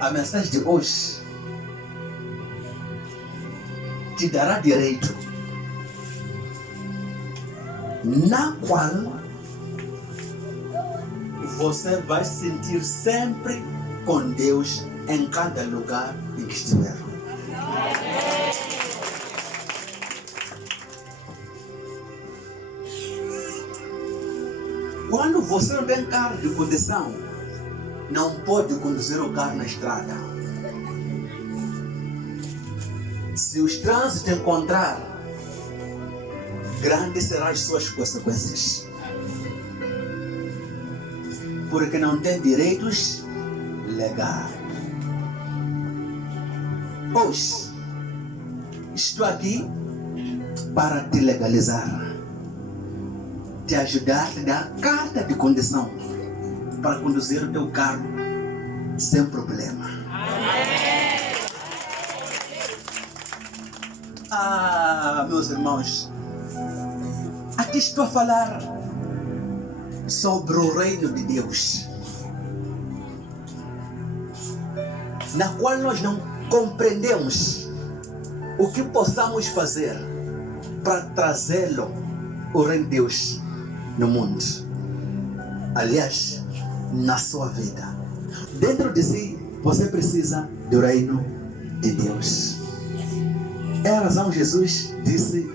A mensagem de hoje te dará direito, na qual você vai se sentir sempre com Deus em cada lugar em que estiver. Quando você não tem carro de condução, não pode conduzir o carro na estrada. Se os trânsitos encontrar, grandes serão as suas consequências. Porque não tem direitos legais. Hoje, estou aqui para te legalizar, te ajudar a te dar carta de condução para conduzir o teu carro sem problema. Meus irmãos, aqui estou a falar sobre o reino de Deus, na qual nós não compreendemos o que possamos fazer para trazê-lo, o reino de Deus, no mundo. Aliás, na sua vida. Dentro de si, você precisa do reino de Deus. É a razão que Jesus disse: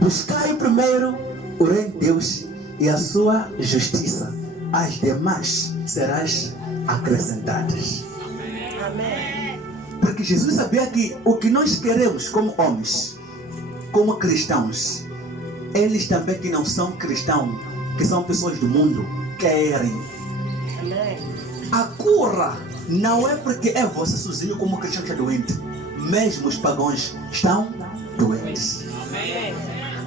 buscai primeiro o reino de Deus e a sua justiça, as demais serás acrescentadas. Amém. Porque Jesus sabia que o que nós queremos como homens, como cristãos, eles também que não são cristãos, que são pessoas do mundo, querem. Amém. A cura não é porque é você sozinho como cristão que é doente. Mesmo os pagãos estão doentes. Amém.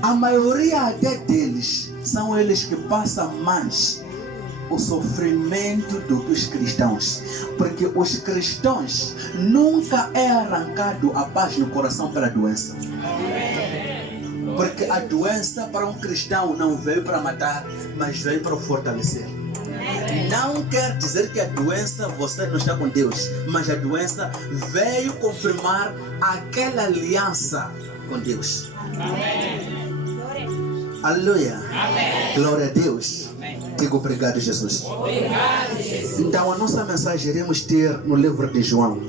A maioria até deles são eles que passam mais o sofrimento do que os cristãos. Porque os cristãos nunca é arrancado a paz no coração pela doença. Porque a doença para um cristão não veio para matar, mas veio para o fortalecer. Não quer dizer que a doença você não está com Deus, mas a doença veio confirmar aquela aliança com Deus. Amém. Aleluia. Amém. Glória a Deus. Amém. Digo obrigado, Jesus. Obrigado, Jesus. Então a nossa mensagem iremos ter no livro de João.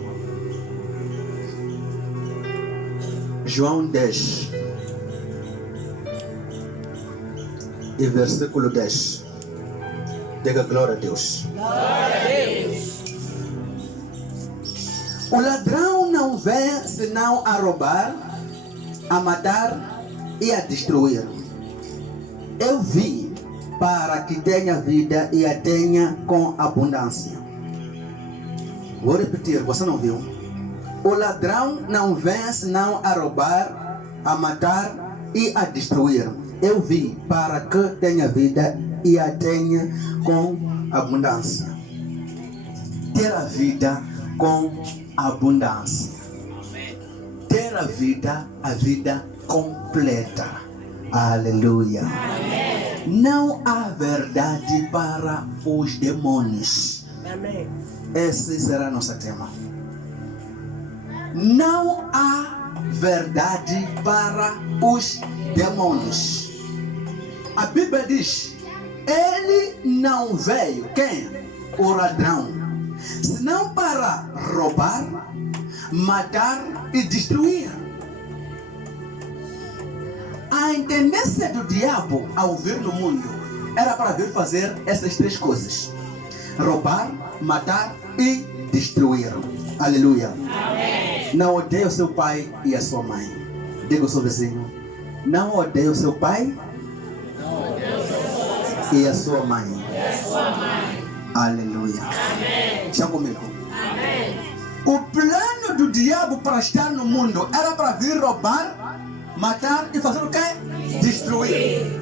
João 10 e versículo 10. Diga glória a Deus. Glória a Deus. O ladrão não vem senão a roubar, a matar e a destruir. Eu vim para que tenha vida e a tenha com abundância. Vou repetir, você não viu? O ladrão não vem senão a roubar, a matar e a destruir. Eu vim para que tenha vida e a tenha com abundância. Ter a vida com abundância. Ter a vida completa. Aleluia. Amém. Não há verdade para os demônios. Amém. Esse será nosso tema. Não há verdade para os demônios. A Bíblia diz: ele não veio, quem? O ladrão, senão para roubar, matar e destruir. A tendência do diabo ao vir no mundo era para vir fazer essas três coisas: roubar, matar e destruir. Aleluia. Amém. Não odeie o seu pai e a sua mãe. Diga ao seu vizinho: não odeie o seu pai e a sua mãe. Aleluia. Amém. Está comigo? Amém. O plano do diabo para estar no mundo era para vir roubar, matar e fazer o quê? Destruir.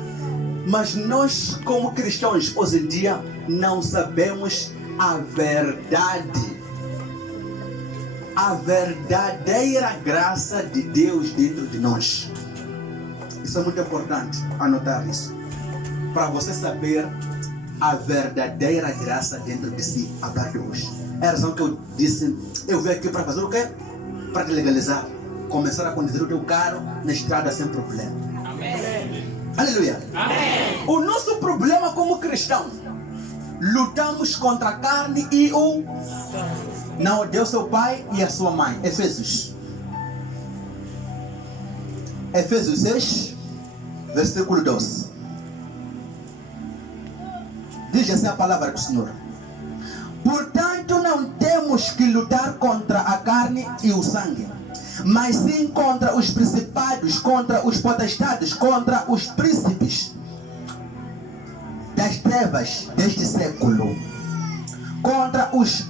Mas nós, como cristãos, hoje em dia, não sabemos a verdade. A verdadeira graça de Deus dentro de nós. Isso é muito importante anotar isso. Para você saber a verdadeira graça dentro de si a partir de hoje. É a razão que eu disse, eu vim aqui para fazer o quê? Para te legalizar. Começar a conduzir o teu carro na estrada sem problema. Amém. Aleluia. Amém. O nosso problema como cristão, lutamos contra a carne e o não odeia o seu pai e a sua mãe. Efésios 6, versículo 12. Diz assim a palavra do Senhor: portanto não temos que lutar contra a carne e o sangue, mas sim contra os principados, contra os potestades, contra os príncipes das trevas deste século, contra os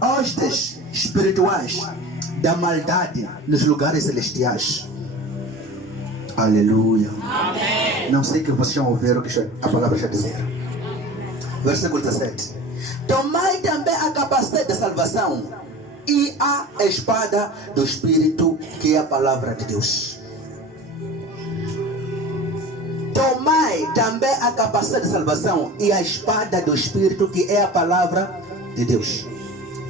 hostes espirituais da maldade nos lugares celestiais. Aleluia. Amém. Não sei que vocês já ouviram o que a palavra está dizer. Versículo 17. Tomai também a capacete da salvação e a espada do Espírito, que é a palavra de Deus. Tomai também a capacete de salvação e a espada do Espírito, que é a palavra de Deus.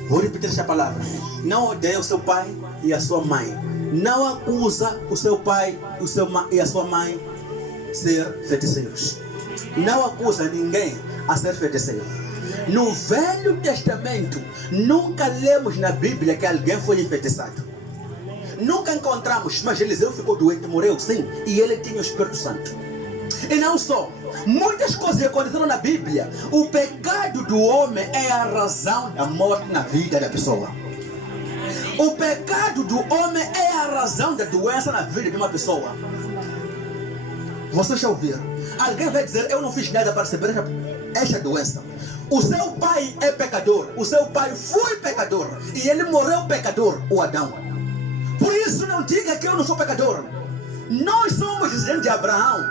Vou repetir esta palavra. Não odeia o seu pai e a sua mãe. Não acusa o seu pai e a sua mãe ser feiticeiros. Não acusa ninguém a ser feiticeiro. No Velho Testamento, nunca lemos na Bíblia que alguém foi enfeitiçado. Nunca encontramos, mas Eliseu ficou doente, morreu sim, e ele tinha o Espírito Santo. E não só, muitas coisas aconteceram na Bíblia. O pecado do homem é a razão da morte na vida da pessoa. O pecado do homem é a razão da doença na vida de uma pessoa. Vocês já ouviram? Alguém vai dizer, eu não fiz nada para receber esta doença. O seu pai é pecador. O seu pai foi pecador. E ele morreu pecador, o Adão. Por isso não diga que eu não sou pecador. Nós somos descendentes de Abraão,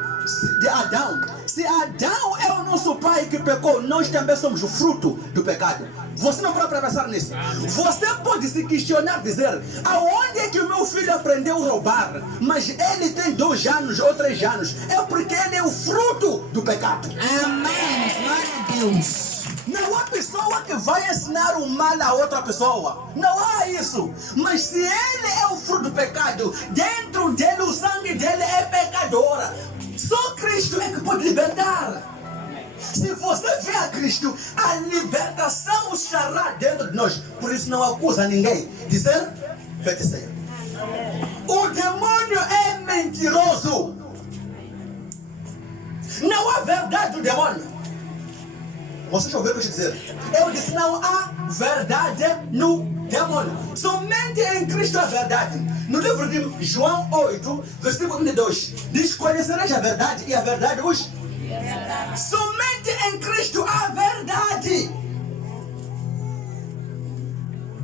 de Adão. Se Adão é o nosso pai que pecou, nós também somos o fruto do pecado. Você não pode pensar nisso. Você pode se questionar, dizer, aonde é que o meu filho aprendeu a roubar? Mas ele tem 2 anos ou 3 anos. É porque ele é o fruto do pecado. Amém. Glória a Deus. Não há pessoa que vai ensinar o mal a outra pessoa. Não há isso. Mas se ele é o fruto do pecado, dentro dele o sangue dele é pecadora. Só Cristo é que pode libertar. Se você vê a Cristo, a libertação estará dentro de nós. Por isso não acusa ninguém de ser feiticeiro. O demônio é mentiroso. Não há verdade do demônio. Vocês já ouviram o que eu dizer? Eu disse, não há verdade no demônio. Somente em Cristo há verdade. No livro de João 8, versículo 22, diz, conhecereis a verdade e a verdade os... Somente em Cristo há verdade.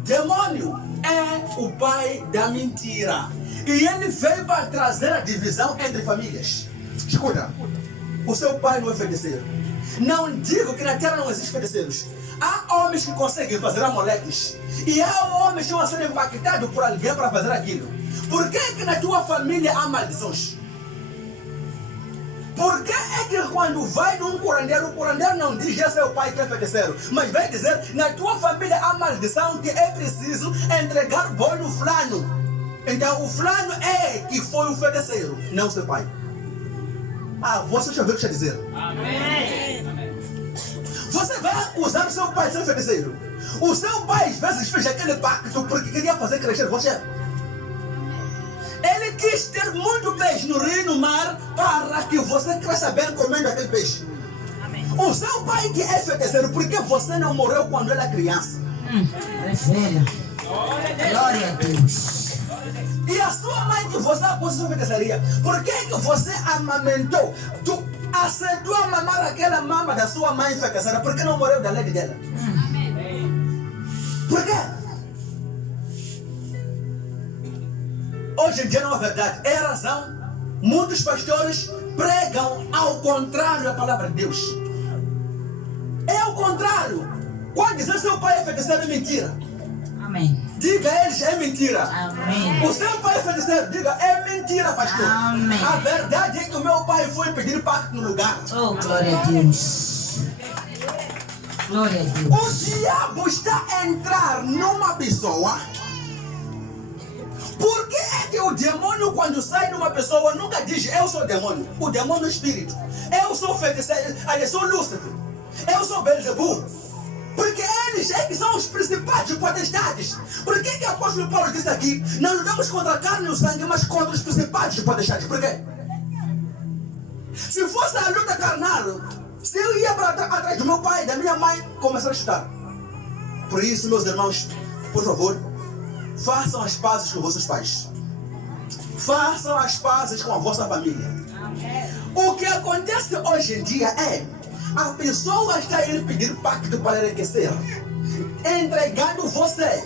Demônio é o pai da mentira. E ele veio para trazer a divisão entre famílias. Escuta, o seu pai não é feiticeiro. Não digo que na terra não existem feiticeiros. Há homens que conseguem fazer amoleques. E há homens que vão ser impactados por alguém para fazer aquilo. Por que é que na tua família há maldições? Por que é que quando vai num curandeiro, o curandeiro não diz que é seu pai que é feiticeiro, mas vai dizer, na tua família há maldição que é preciso entregar boi no fulano. Então o fulano é que foi o feiticeiro, não seu pai. Ah, você já viu o que quer dizer? Amém. Você vai acusar o seu pai de ser feiticeiro. O seu pai às vezes fez aquele pacto porque queria fazer crescer você. Ele quis ter muito peixe no rio e no mar para que você cresça bem comendo aquele peixe. Amém. O seu pai que é feiticeiro, por que você não morreu quando ele era criança? É velha. Glória a Deus. E a sua mãe que você acusa de feitiçaria, por que você amamentou? Tu aceitou a mamar aquela mama da sua mãe feiticeira, por que não morreu da lei dela? Por quê? Hoje em dia não é verdade, é razão. Muitos pastores pregam ao contrário da palavra de Deus. É ao contrário. Quando dizer seu pai é feiticeiro, é mentira. Amém. Diga a eles, é mentira. Amém. O seu pai é feiticeiro, diga, é mentira, pastor. Amém. A verdade é que o meu pai foi pedir pacto no lugar. Oh, glória a Deus. Glória a O Deus. diabo está a entrar numa pessoa. Por que é que o demônio, quando sai numa pessoa, nunca diz eu sou demônio? O demônio é o espírito. Eu sou feiticeiro, eu sou Lúcifer. Eu sou Belzebu. Porque eles é que são os principais potestades. Por que o apóstolo Paulo disse aqui? Não lutamos contra a carne e o sangue, mas contra os principais potestades. Por quê? Se fosse a luta carnal, se eu ia atrás do meu pai, da minha mãe, começar a estudar. Por isso, meus irmãos, por favor, façam as pazes com vossos pais. Façam as pazes com a vossa família. O que acontece hoje em dia é a pessoa está a ir pedir pacto para enriquecer, entregando você.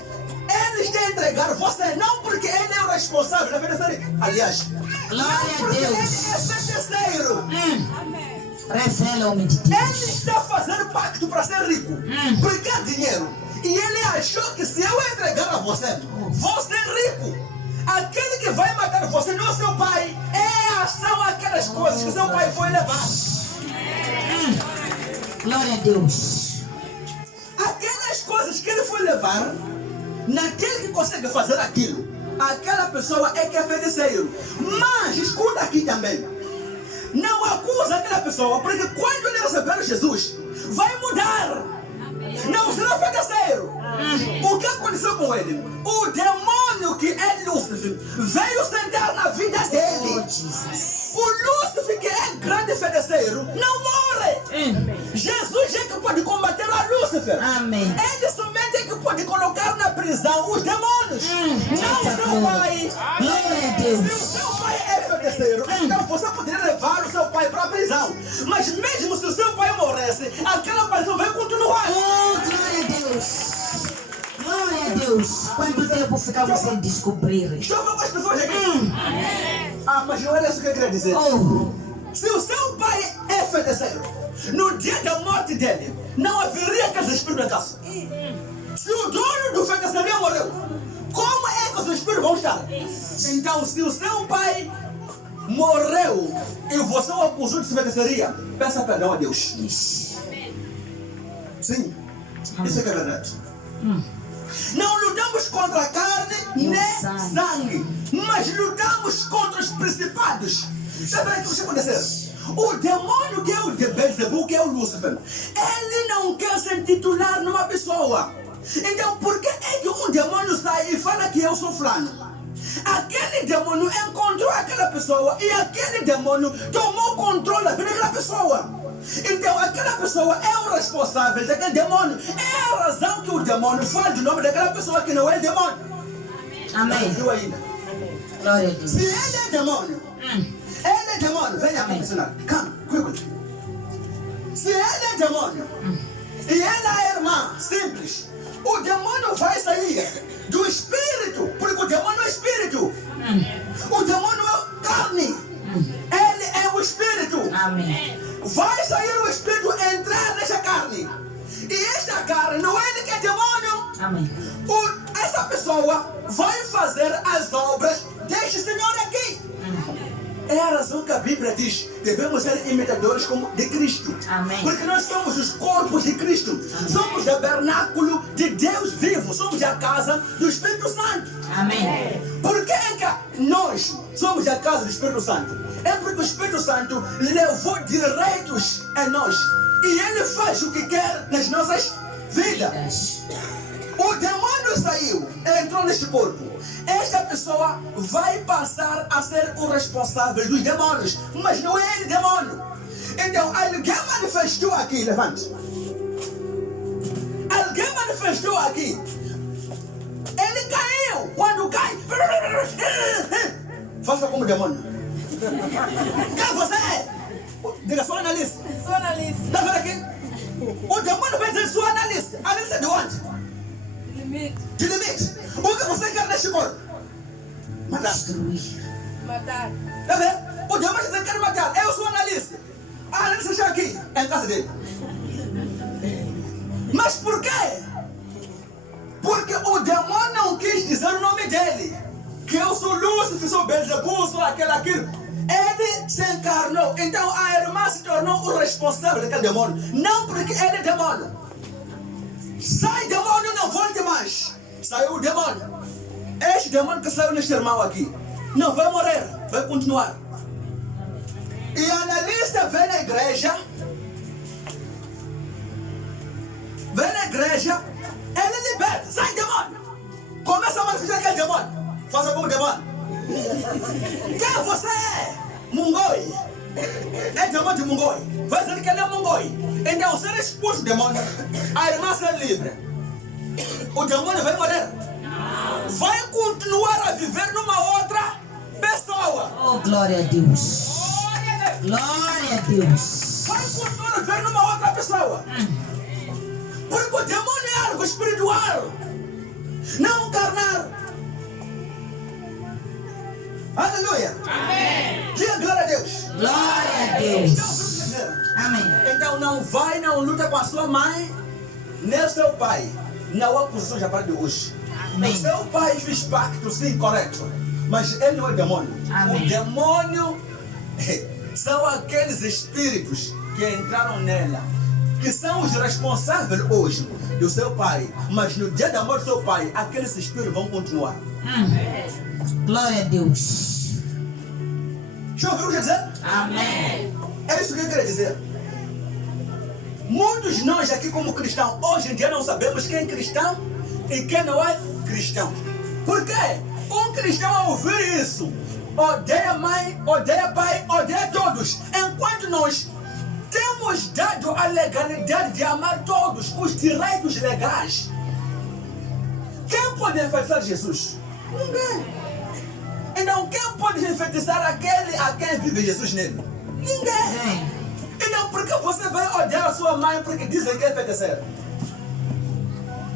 Ele está a entregar você, não porque ele é o responsável da feitiçaria. Aliás, Glória não a porque Deus. ele é feiticeiro. Revela o homem de Deus. Ele está fazendo pacto para ser rico, porque quer dinheiro. E ele achou que se eu entregar a você, vou ser rico. Aquele que vai matar você não é seu pai, são aquelas coisas que seu pai foi levar. Glória a Deus. Aquelas coisas que ele foi levar, naquele que consegue fazer aquilo, aquela pessoa é que é feiticeiro. Mas escuta aqui também, não acusa aquela pessoa, porque quando ele receber Jesus, vai mudar. Não será feiticeiro. O que aconteceu com ele? O demônio que é Lúcifer veio sentar na vida dele. O Lúcifer, que é grande feiticeiro, não morre. Jesus é que pode combater a Lúcifer. Amém. Ele somente é que pode colocar na prisão os demônios. Não seu pai. Glória a Se o Deus. seu pai é feiticeiro, então você poderia levar o seu pai para a prisão. Mas mesmo se o seu pai morresse, aquela prisão vai continuar. Oh, glória a Deus. Glória a Deus. Quanto tempo ficamos sem descobrir? Deixa eu ver com as pessoas aqui. Mas não era isso que eu queria dizer. Oh, Se o seu pai é feiticeiro, no dia da morte dele, não haveria aqueles espíritos na casa. Se o dono do feitiçaria morreu, como é que os espíritos vão estar? Então, se o seu pai morreu e você o acusou de feitiçaria, peça perdão a Deus. Sim, isso é que é verdade. Não lutamos contra a carne nem sangue, mas lutamos contra os principados. Sabe o que vai acontecer? O demônio que é o de Belzebu, que é o Lúcifer, ele não quer se intitular numa pessoa. Então, por que é que um demônio sai e fala que eu sou fulano? Aquele demônio encontrou aquela pessoa e aquele demônio tomou controle da vida daquela pessoa. Então aquela pessoa é o responsável daquele demônio. É a razão que o demônio fala do nome daquela pessoa que não é demônio. amém. Viu ainda? Glória a Deus. Se ele é demônio, ele é demônio. Venha aqui, missionário. Come, quickly. Se ele é demônio e ela é irmã, simples, o demônio vai sair do espírito, porque o demônio é espírito. O demônio é carne. Ele é o espírito. Amém. Vai sair o espírito, entrar nessa carne. E esta carne não é ele que é demônio. Amém. Essa pessoa vai fazer as obras deste Senhor aqui. É a razão que a Bíblia diz: devemos ser imitadores de Cristo. Amém. Porque nós somos os corpos de Cristo. Amém. Somos o tabernáculo de Deus vivo. Somos a casa do Espírito Santo. Amém. Por que é que nós somos a casa do Espírito Santo? É porque o Espírito Santo levou direitos a nós. E ele faz o que quer nas nossas vidas. O demônio saiu, entrou neste corpo. Esta pessoa vai passar a ser o responsável dos demônios. Mas não é ele demônio. Então alguém manifestou aqui, levante. Alguém manifestou aqui. Ele caiu. Quando cai, faça como demônio. Quem você é? Diga, sou analista. Sou analista. Tá vendo aqui? O demônio vai dizer, sou analista. Analista de onde? Limite. De limite. O que você quer neste corpo? Matar. Destruir. Matar. Tá vendo? O demônio diz que quer matar. Eu sou analista. A analista está aqui, é em casa dele. Mas por quê? Porque o demônio não quis dizer o nome dele. Que eu sou Lúcifer, sou Belzebu, sou aquilo. Ele se encarnou. Então a irmã se tornou o responsável daquele demônio. Não porque ele é demônio. Sai demônio, não volte mais. Saiu o demônio. Este demônio que saiu neste irmão aqui não vai morrer, vai continuar. E a analista vem na igreja, ele liberta, sai demônio. Começa a manifestar aquele demônio. Faça como demônio. Quem você é? Mungoi. É demônio de Mungoi. Vai dizer que ele é Mungoi. Então, se ele expulsa o demônio, a irmã será livre. O demônio vai morrer. Vai continuar a viver numa outra pessoa. Oh, glória a Deus. Glória a Deus. Vai continuar a viver numa outra pessoa. Porque o demônio é algo espiritual, não carnal. Aleluia. Amém. Diga glória a Deus. Glória a Deus. Amém. Então não luta com a sua mãe, nem o seu pai. Não há posição já para de hoje. Amém. O seu pai fez pacto, sim, correto. Mas ele não é demônio. Amém. O demônio são aqueles espíritos que entraram nela, que são os responsáveis hoje do seu pai. Mas no dia da morte do seu pai, aqueles espíritos vão continuar. Glória a Deus. Deixa eu ouvir o que dizer? Amém. É isso que eu queria dizer. Muitos de nós aqui como cristãos, hoje em dia não sabemos quem é cristão e quem não é cristão. Por quê? Um cristão ao ouvir isso, odeia mãe, odeia pai, odeia todos. Enquanto nós temos dado a legalidade de amar todos, os direitos legais. Quem pode enfeitiçar Jesus? Ninguém. Então quem pode enfeitiçar aquele a quem vive Jesus nele? Ninguém. Então por que você vai odiar a sua mãe porque dizem que é feiticeira?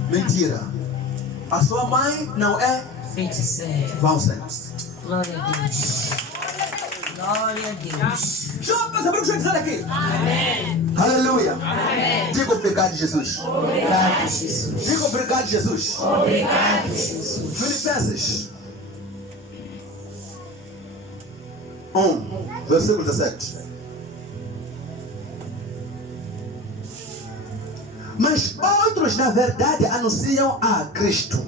Mentira. A sua mãe não é Feiticeiro. vão ser. Glória a Deus. Glória a Deus. Deixa eu pensar o que eu dizer aqui. Amém. Aleluia. Amém. Diga obrigado, Jesus. Obrigado, Jesus. Diga obrigado, Jesus. Obrigado, Jesus. Filipenses 1, versículo 17. Mas outros, na verdade, anunciam a Cristo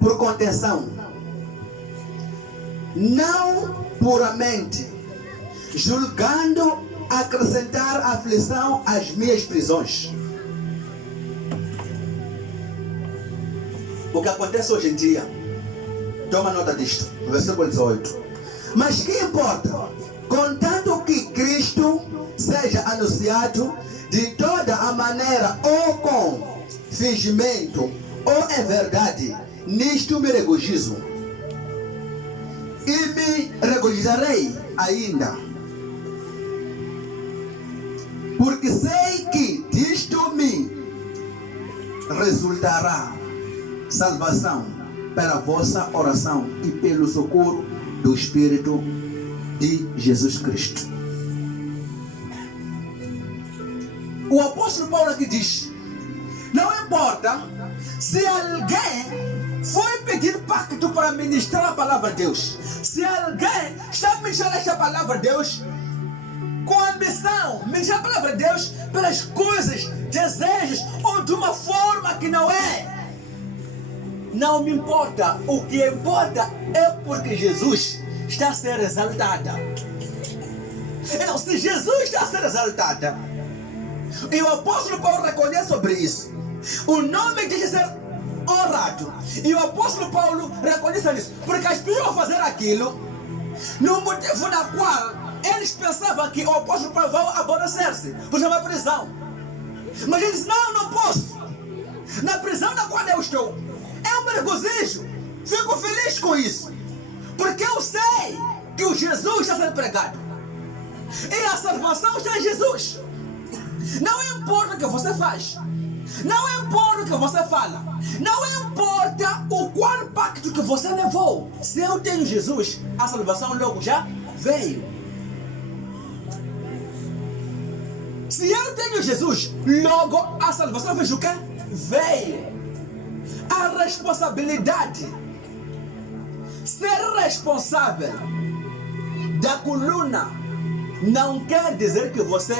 por contenção, não puramente, julgando acrescentar aflição às minhas prisões. O que acontece hoje em dia, toma nota disto, versículo 18. Mas que importa? Contanto que Cristo seja anunciado de toda a maneira, ou com fingimento, ou em verdade, nisto me regozijo. E me regozijarei ainda, porque sei que disto me resultará salvação pela vossa oração e pelo socorro do Espírito de Jesus Cristo. O apóstolo Paulo aqui diz: não importa se alguém foi pedir pacto para ministrar a palavra de Deus, se alguém está ministrando esta palavra de Deus com ambição, ministrar a palavra de Deus pelas coisas, desejos ou de uma forma que não é, não me importa. O que importa é porque Jesus está a ser exaltado. Então, se Jesus está a ser exaltado, e o apóstolo Paulo reconhece sobre isso, o nome diz ser honrado, e o apóstolo Paulo reconhece isso, porque as pessoas vão fazer aquilo no motivo na qual eles pensavam que o apóstolo Paulo vai aborrecer-se, por chamar prisão. Mas ele disse: não posso. Na prisão na qual eu estou, eu me regozijo, fico feliz com isso, porque eu sei que o Jesus está sendo pregado e a salvação está em Jesus. Não importa o que você faz, não importa o que você fala, não importa o qual pacto que você levou. Se eu tenho Jesus, a salvação logo já veio. Se eu tenho Jesus, logo a salvação veio o quê? Veio. A responsabilidade, ser responsável da coluna, não quer dizer que você,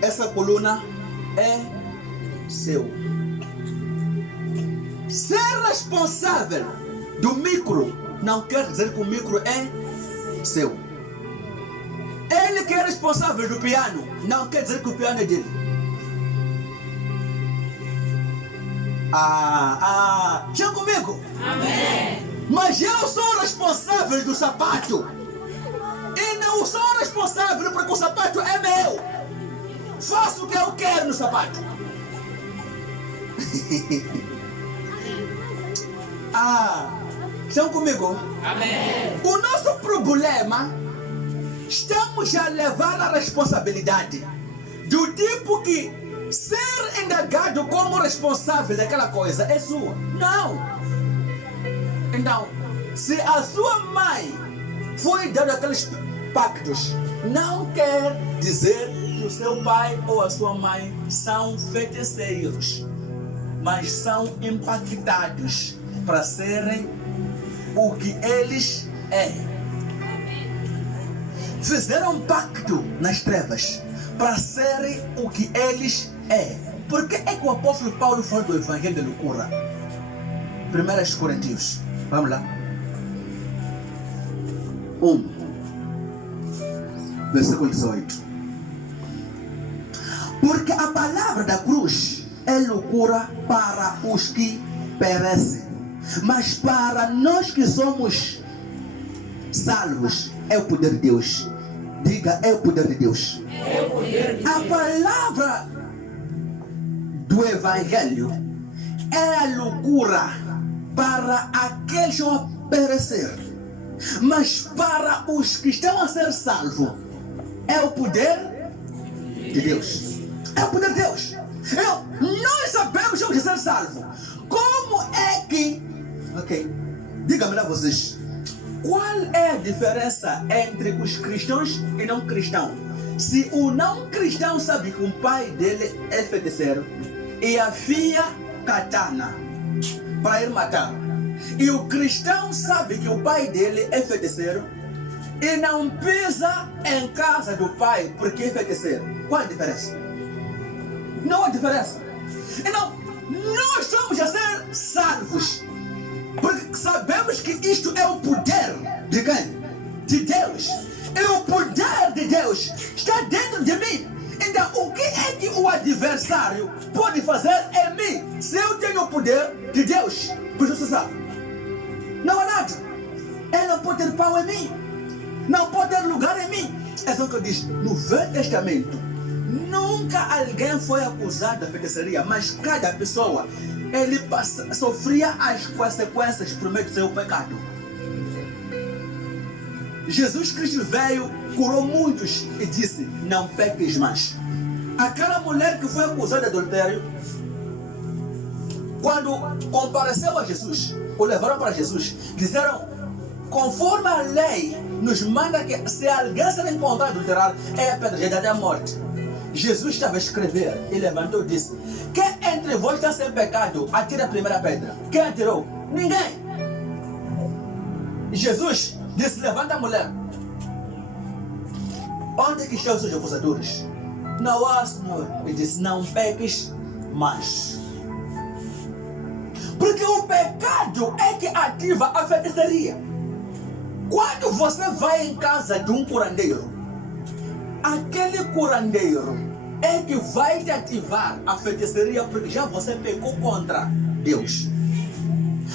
essa coluna é seu. Ser responsável do micro não quer dizer que o micro é seu. Ele que é responsável do piano não quer dizer que o piano é dele. Tinha comigo? Amém. Mas eu sou responsável do sapato. E não sou responsável porque o sapato é meu. Faço o que eu quero no sapato. Estão comigo? Amém. O nosso problema, estamos a levar a responsabilidade do tipo que ser indagado como responsável daquela coisa é sua. Não. Então, se a sua mãe foi dando aqueles pactos, não quer dizer que o seu pai ou a sua mãe são feiticeiros, mas são impactados para serem o que eles é. Fizeram um pacto nas trevas para serem o que eles é. Por que é que o apóstolo Paulo fala do evangelho de loucura? 1 Coríntios, vamos lá. 1, versículo 18. Porque a palavra da cruz é loucura para os que perecem, mas para nós que somos salvos é o poder de Deus. Diga, é o poder de Deus. É o poder de A palavra do evangelho é a loucura para aqueles que vão perecer, mas para os que estão a ser salvos é o poder de Deus. É o poder de Deus. Nós sabemos que vamos ser salvos. Como é que... Ok, diga-me lá vocês, qual é a diferença entre os cristãos e não cristãos? Se o não cristão sabe que o pai dele é feiticeiro e a filha katana para ir matar, e o cristão sabe que o pai dele é feiticeiro e não pisa em casa do pai porque é feiticeiro, qual a diferença? Não há diferença. Então, nós somos a ser salvos porque sabemos que isto é o poder de quem? De Deus. E o poder de Deus está dentro de mim. Então, o que é que o adversário pode fazer em mim se eu tenho o poder de Deus? Por isso você sabe, não há nada. Ele não pode ter pão em mim, não pode ter lugar em mim. É só o que eu disse no Velho Testamento. Nunca alguém foi acusado de feitiçaria, mas cada pessoa ele sofria as consequências por meio do seu pecado. Jesus Cristo veio, curou muitos e disse: não peques mais. Aquela mulher que foi acusada de adultério, quando compareceu a Jesus, ou levaram para Jesus, disseram: conforme a lei nos manda que se alguém ser encontrado adulterado, é apedrejado até a morte. Jesus estava a escrever e levantou e disse: quem entre vós está sem pecado, atira a primeira pedra. Quem atirou? Ninguém. Jesus disse: levanta a mulher. Onde que estão os seus acusadores? Não há, Senhor. Ele disse: não peques mais. Porque o pecado é que ativa a feitiçaria. Quando você vai em casa de um curandeiro, aquele curandeiro é que vai te ativar a feitiçaria porque já você pecou contra Deus.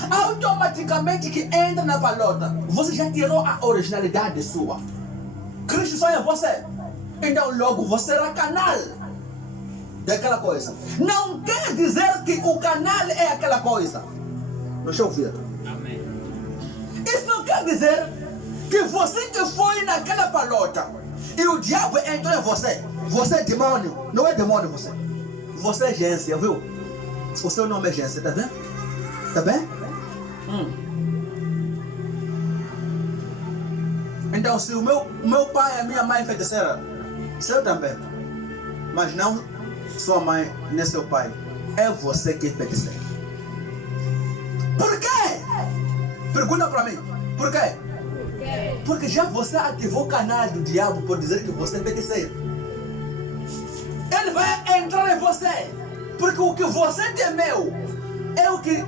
Automaticamente que entra na palota, você já tirou a originalidade sua. Cristo só é você. Então logo você era canal daquela coisa. Não quer dizer que o canal é aquela coisa. Não estou ouvindo. Amém. Isso não quer dizer que você que foi naquela palota e o diabo entrou em você. Você é demônio. Não é demônio você. Você é agência, viu? O seu nome é agência, tá vendo? Tá bem? Então se o meu pai e a minha mãe feiticeira, seu também. Mas não sua mãe nem seu pai. É você que é feiticeiro. Por quê? Pergunta para mim. Por quê? Porque já você ativou o canal do diabo por dizer que você é feiticeiro. Ele vai entrar em você Porque o que você temeu é o que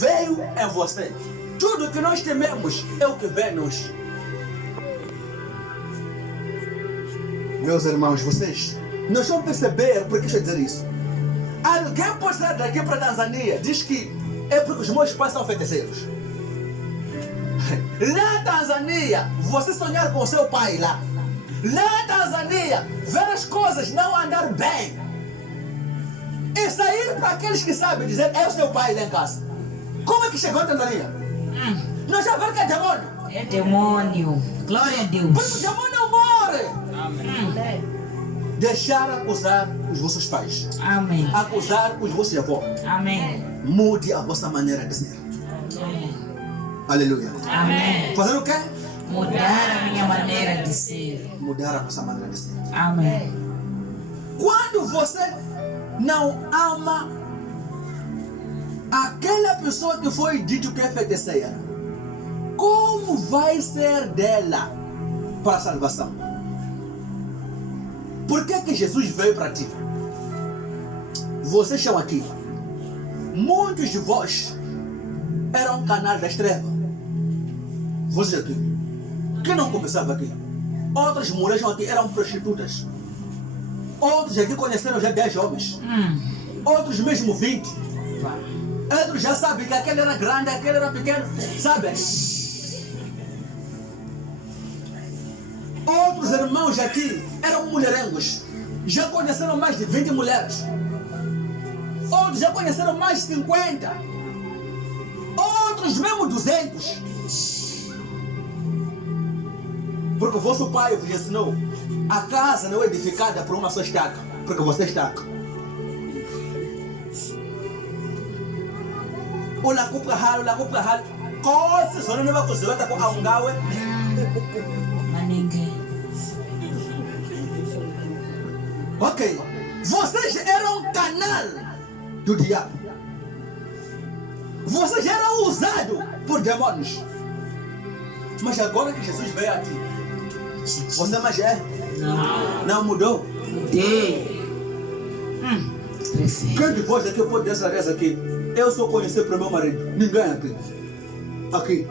veio em você. Tudo que nós tememos é o que vem em nós. Meus irmãos, vocês não vão perceber por que estou a dizer isso. Alguém pode sair daqui para a Tanzânia, diz que é porque os meus pais são feiticeiros. Lá na Tanzânia, você sonhar com seu pai lá. Lá na Tanzânia, ver as coisas não andar bem. E sair para aqueles que sabem dizer, é o seu pai lá em casa. Como é que chegou a Tanzânia? Não já viram que é demônio? É demônio. Glória a Porque o Deus. demônio morre. Deixar acusar os vossos pais. Amém. Acusar os vossos avós. Amém. Mude a vossa maneira de ser. Amém. Aleluia. Amém. Fazer o quê? Mudar a minha maneira de ser. Mudar a vossa maneira de ser. Amém. Quando você não ama aquela pessoa que foi dito que é feiticeira, como vai ser dela para a salvação? Por que Jesus veio para ti? Vocês estão aqui. Muitos de vós eram canais das trevas. Vocês aqui. Quem não começava aqui? Outras mulheres aqui eram prostitutas. Outros aqui conheceram já 10 homens. Outros mesmo 20. Outros já sabem que aquele era grande, aquele era pequeno. Sabe? Outros irmãos aqui eram mulherengos. Já conheceram mais de 20 mulheres. Outros já conheceram mais de 50. Outros mesmo 200. Porque o vosso pai vos ensinou. A casa não é edificada por uma só estaca. Porque você estaca. O lacupa halo. Coisa só não vai conseguir estar com a ungawe. Mas ninguém. Ok. Vocês eram um canal do diabo. Vocês eram usados por demônios. Mas agora que Jesus veio aqui, você mais é? Não mudou? Mudei. Perfeito. Quem de vós aqui pode dizer essa vez aqui? Eu só conheci para o meu marido. Ninguém aqui. Aqui.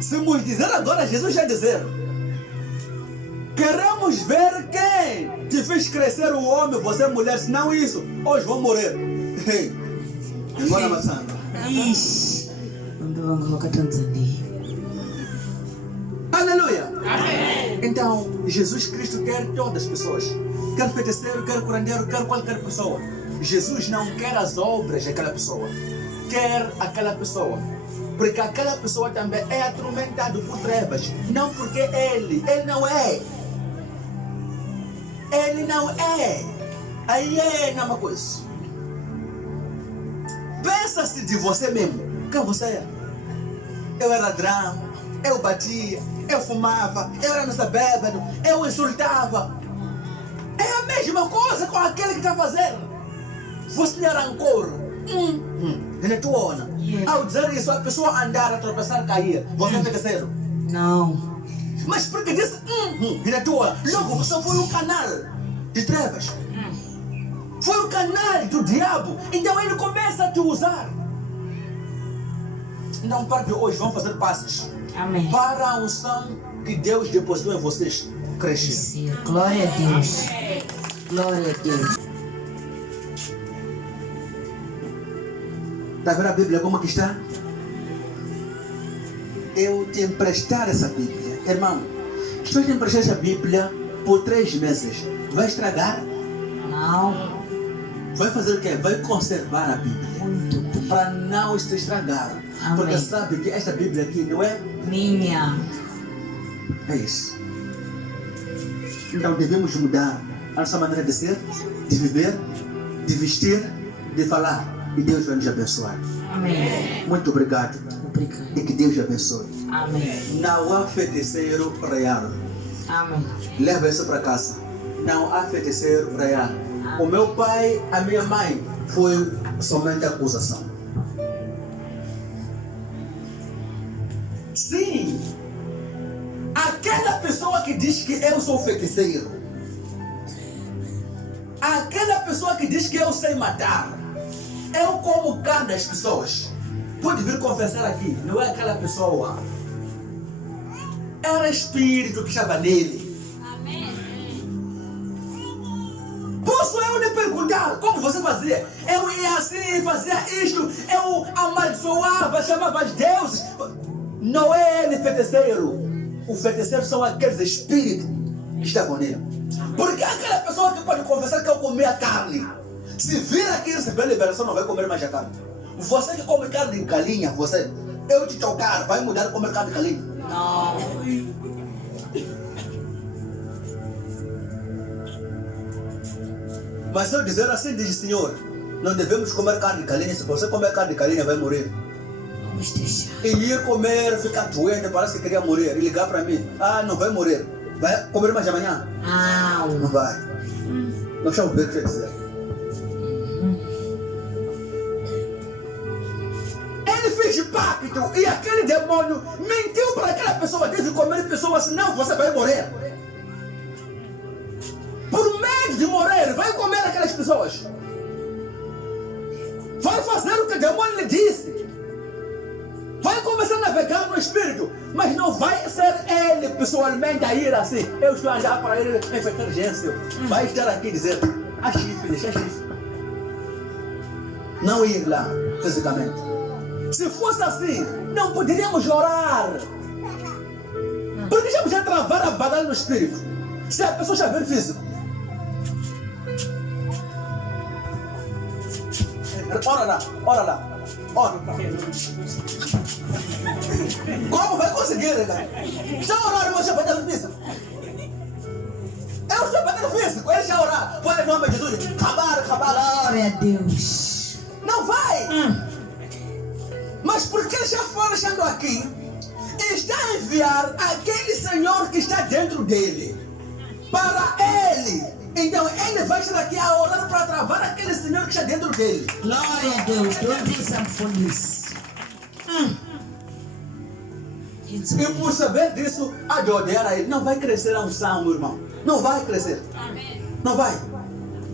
Se nos dizer agora, Jesus já dizer: queremos ver quem te fez crescer o homem, você mulher, se não isso, hoje vão morrer. Ei, agora maçanga. Ixi. Ndo wangu waka Tanzania. Aleluia. Amém. Então, Jesus Cristo quer todas as pessoas. Quer feiticeiro, quer curandeiro, quer qualquer pessoa. Jesus não quer as obras daquela pessoa. Quer aquela pessoa. Porque aquela pessoa também é atormentada por trevas. Não porque ele não é. Ele não é. Aí é a mesma coisa. Pensa-se de você mesmo. Quem você é? Eu era ladrão, eu batia, eu fumava, eu era nessa bêbado, eu insultava. É a mesma coisa com aquele que está fazendo. Você tinha rancor. Ele é tua. Ao dizer isso, a pessoa andar, a tropeçar, cair. Você é feiticeiro. Não. Mas porque disse, ele é tua. Logo, você foi um canal de trevas. Foi o canal do diabo. Então ele começa a te usar. Então, para de hoje, vamos fazer passos Amém. para a unção que Deus depositou em vocês crescer. Sim. Glória a Deus. Glória a Deus. Está vendo a Bíblia como que está? Eu te emprestar essa Bíblia. Irmão, se eu te emprestar essa Bíblia por 3 meses, vai estragar? Não. Vai fazer o quê? Vai conservar a Bíblia. Muito bem. Para não se estragar. Amém. Porque sabe que esta Bíblia aqui não é? Minha. É isso. Então devemos mudar a nossa maneira de ser, de viver, de vestir, de falar. E Deus vai nos abençoar. Amém. Muito obrigado. Obrigado. E que Deus te abençoe. Amém. Não há feiticeiro real. Amém. Leva isso para casa. Não há feiticeiro real. O meu pai, a minha mãe, foi somente acusação. Sim, aquela pessoa que diz que eu sou feiticeiro, aquela pessoa que diz que eu sei matar, eu como carne das pessoas, pode vir confessar aqui, não é aquela pessoa. Era espírito que estava nele. Posso eu lhe perguntar como você fazia? Eu ia assim, fazia isto, eu amaldiçoava, chamava os deuses. Não é ele feiticeiro. O feiticeiro são aqueles espíritos que estavam nele. Porque aquela pessoa que pode confessar que eu comia carne, se vir aqui receber liberação, não vai comer mais a carne. Você que come carne de galinha, você, eu te tocar, vai mudar a comer carne de galinha? Não. Mas se eu dizer assim, diz o Senhor, não devemos comer carne de galinha. Se você comer carne de galinha, vai morrer. Vamos deixar. E ir comer, ficar doente, parece que queria morrer. E ligar para mim, não vai morrer. Vai comer mais amanhã? Não vai. Nós vamos ver o que quer dizer. Ele fez pacto e aquele demônio mentiu para aquela pessoa. Deve comer pessoas, senão você vai morrer. Por medo de morrer, vai comer aquelas pessoas. Vai fazer o que o demônio lhe disse. Vai começar a navegar no espírito. Mas não vai ser ele pessoalmente a ir assim. Eu estou a andar para ele em emergência. Vai estar aqui dizendo, a chifre. Não ir lá fisicamente. Se fosse assim, não poderíamos orar. Porque já travar a batalha no espírito. Se a pessoa já vê físico. Ora lá. Como vai conseguir, né? Já oraram, mas já batendo físico. Eu estou batendo físico, ele já orar. Põe em nome de Jesus. Acabar. Glória a Deus. Não vai. Mas porque ele já foi deixando aqui, está a enviar aquele Senhor que está dentro dele para ele. Então ele vai estar aqui a orar para travar aquele Senhor que está dentro dele. Glória a Deus. Don't do something for this. E por saber disso, a de odiar a ele. Não vai crescer a unção, meu irmão. Não vai crescer. Não vai.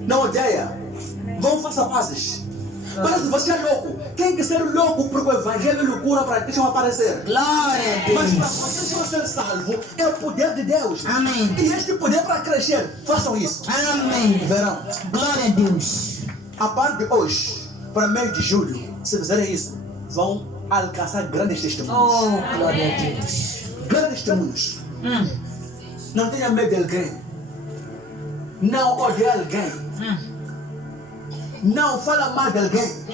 Não odeia. Vão faça pazes. Parece que você é louco. Quem quer ser louco porque o evangelho é loucura para que não aparecer. Glória a Mas para Deus. você ser salvo, é o poder de Deus. Amém. E este poder para crescer, façam isso. Amém. Verão, Glória a Deus. a partir de hoje, para mês de julho, se fizerem isso, vão alcançar grandes testemunhos. Oh, glória a Deus. Grandes testemunhos. Não tenha medo de alguém. Não odeie alguém. Não fala mal de alguém.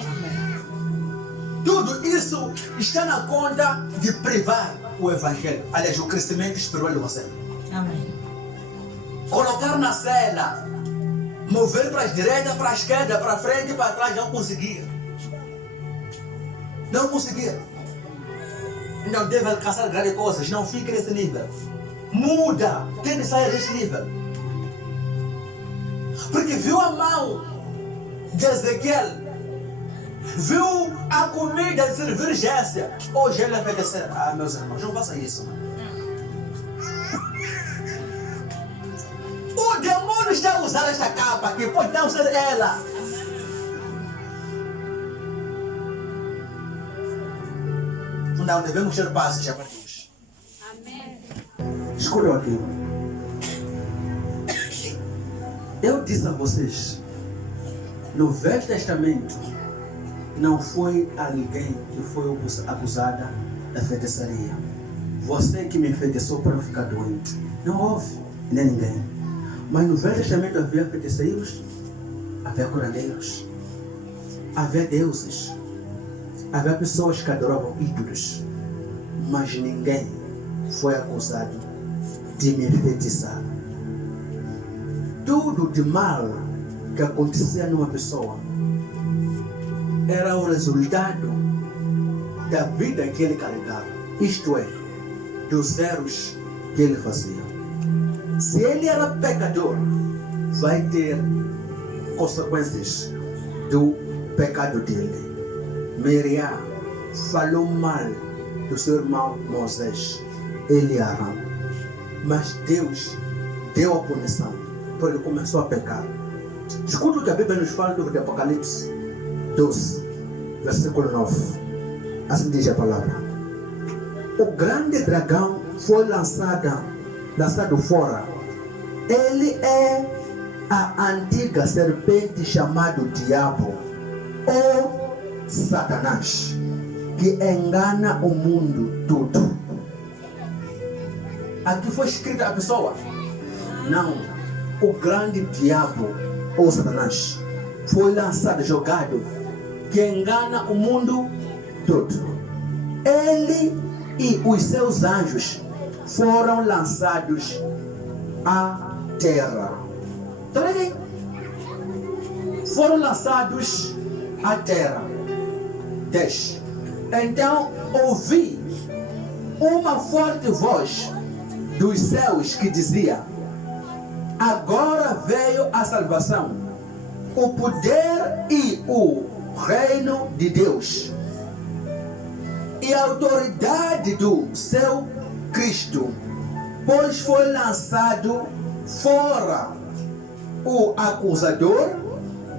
Tudo isso está na conta de privar o evangelho. Aliás, o crescimento espiritual de você. Amém. Colocar na cela, mover para a direita, para a esquerda, para frente e para trás, não conseguir. Não conseguir. Não deve alcançar grandes coisas, não fique nesse nível. Muda, tem que sair desse nível. Porque viu a mão de Ezequiel, viu a comida de servir urgência. Hoje ele vai descer. Meus irmãos, não faça isso. O demônio está usando esta capa aqui, pode não ser ela. Não devemos ter paz já para Deus. Amém. Escolheu aqui. Eu disse a vocês, no Velho Testamento, não foi alguém que foi acusada da feitiçaria. Você que me enfeitiçou para eu ficar doente. Não houve, nem ninguém. Mas no Velho Testamento havia feiticeiros, havia curandeiros, havia deuses, havia pessoas que adoravam ídolos. Mas ninguém foi acusado de me enfeitiçar. Tudo de mal que acontecia numa pessoa era o resultado da vida que ele carregava, isto é, dos erros que ele fazia. Se ele era pecador, vai ter consequências do pecado dele. Miriam falou mal do seu irmão Moisés, ele Arão, mas Deus deu a punição, porque ele começou a pecar. Escuta o que a Bíblia nos fala no livro de Apocalipse 12, versículo 9. Assim diz a palavra. O grande dragão foi lançado fora. Ele é a antiga serpente chamado Diabo ou Satanás, que engana o mundo todo. Aqui foi escrita a pessoa? Não. O grande diabo ou Satanás foi lançado, jogado, que engana o mundo todo. Ele e os seus anjos foram lançados à terra. Então, foram lançados à terra. 10. Então ouvi uma forte voz dos céus que dizia: agora veio a salvação, o poder e o reino de Deus e a autoridade do seu Cristo, pois foi lançado fora o acusador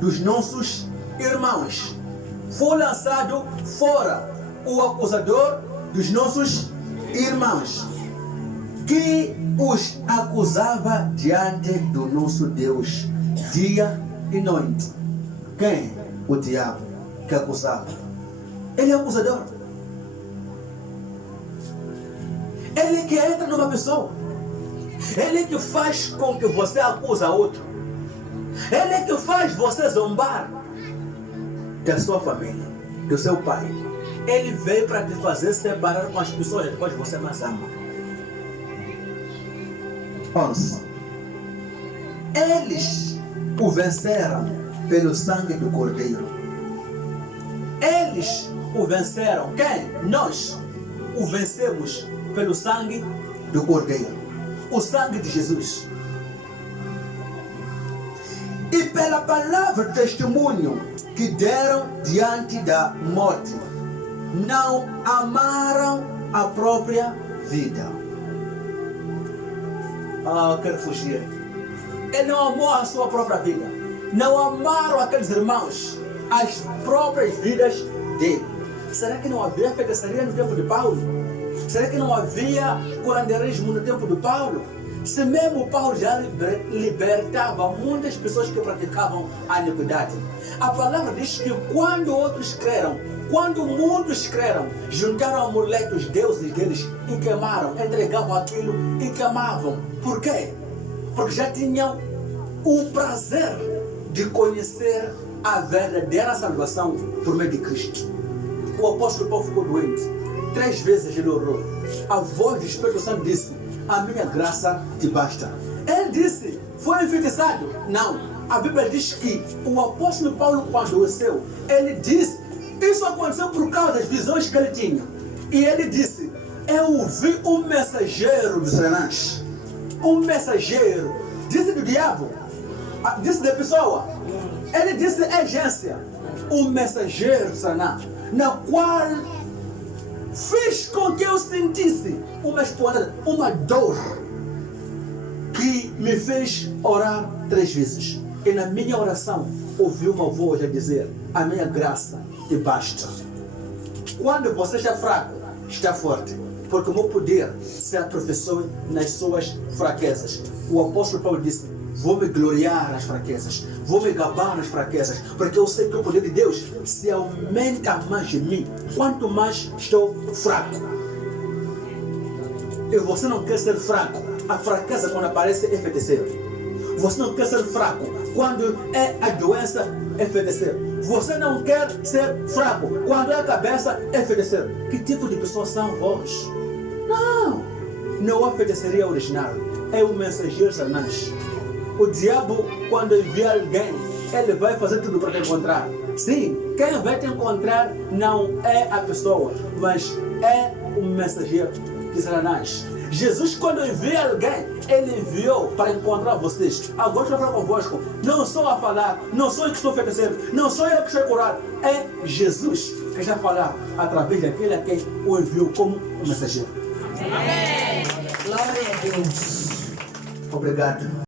dos nossos irmãos. Foi lançado fora o acusador dos nossos irmãos, que os acusava diante do nosso Deus dia e noite. Quem? O diabo que acusava. Ele é acusador. Ele que entra numa pessoa. Ele que faz com que você acusa outro. Ele que faz você zombar da sua família, do seu pai. Ele veio para te fazer separar com as pessoas depois você mais ama. 11. Eles o venceram pelo sangue do Cordeiro. Eles o venceram. Quem? Nós o vencemos pelo sangue do Cordeiro. O sangue de Jesus. E pela palavra de testemunho que deram diante da morte. Não amaram a própria vida. Eu quero fugir. Ele não amou a sua própria vida. Não amaram aqueles irmãos, as próprias vidas dele. Será que não havia feitiçaria no tempo de Paulo? Será que não havia curandeirismo no tempo de Paulo? Se mesmo Paulo já libertava muitas pessoas que praticavam a iniquidade. A palavra diz que quando outros creram, quando muitos creram, juntaram amuletos, deuses deles e queimaram, entregavam aquilo e queimavam. Por quê? Porque já tinham o prazer de conhecer a verdadeira salvação por meio de Cristo. O apóstolo Paulo ficou doente. 3 vezes ele orou. A voz do Espírito Santo disse: a minha graça te basta. Ele disse: foi enfeitiçado? Não. A Bíblia diz que o apóstolo Paulo, quando desceu, ele disse: isso aconteceu por causa das visões que ele tinha. E ele disse: eu vi um mensageiro de Satanás. Um mensageiro. Disse do diabo. Disse da pessoa. Ele disse agência. Um mensageiro de Satanás. Na qual fez com que eu sentisse uma esponjada, uma dor, que me fez orar 3 vezes. E na minha oração ouvi uma voz a dizer: a minha graça te basta. Quando você está fraco, está forte, porque o meu poder se aperfeiçoa nas suas fraquezas. O apóstolo Paulo disse: vou me gloriar nas fraquezas, vou me gabar nas fraquezas, porque eu sei que o poder de Deus se aumenta mais em mim, quanto mais estou fraco. E você não quer ser fraco. A fraqueza, quando aparece, é feiticeiro. Você não quer ser fraco quando é a doença, é feiticeiro. Você não quer ser fraco quando é a cabeça, é feiticeiro. Que tipo de pessoas são vós? Não é feitiçaria original. É o mensageiro de Satanás. O diabo, quando enviar alguém, ele vai fazer tudo para te encontrar. Sim, quem vai te encontrar não é a pessoa, mas é o mensageiro de Satanás. Jesus, quando envia alguém, ele enviou para encontrar vocês. Agora estou falando convosco. Não sou a falar, não sou eu que estou feiticeiro, não sou eu que estou curado. É Jesus que está a falar através daquele a quem o enviou como mensageiro. Amém. Glória a Deus. Obrigado.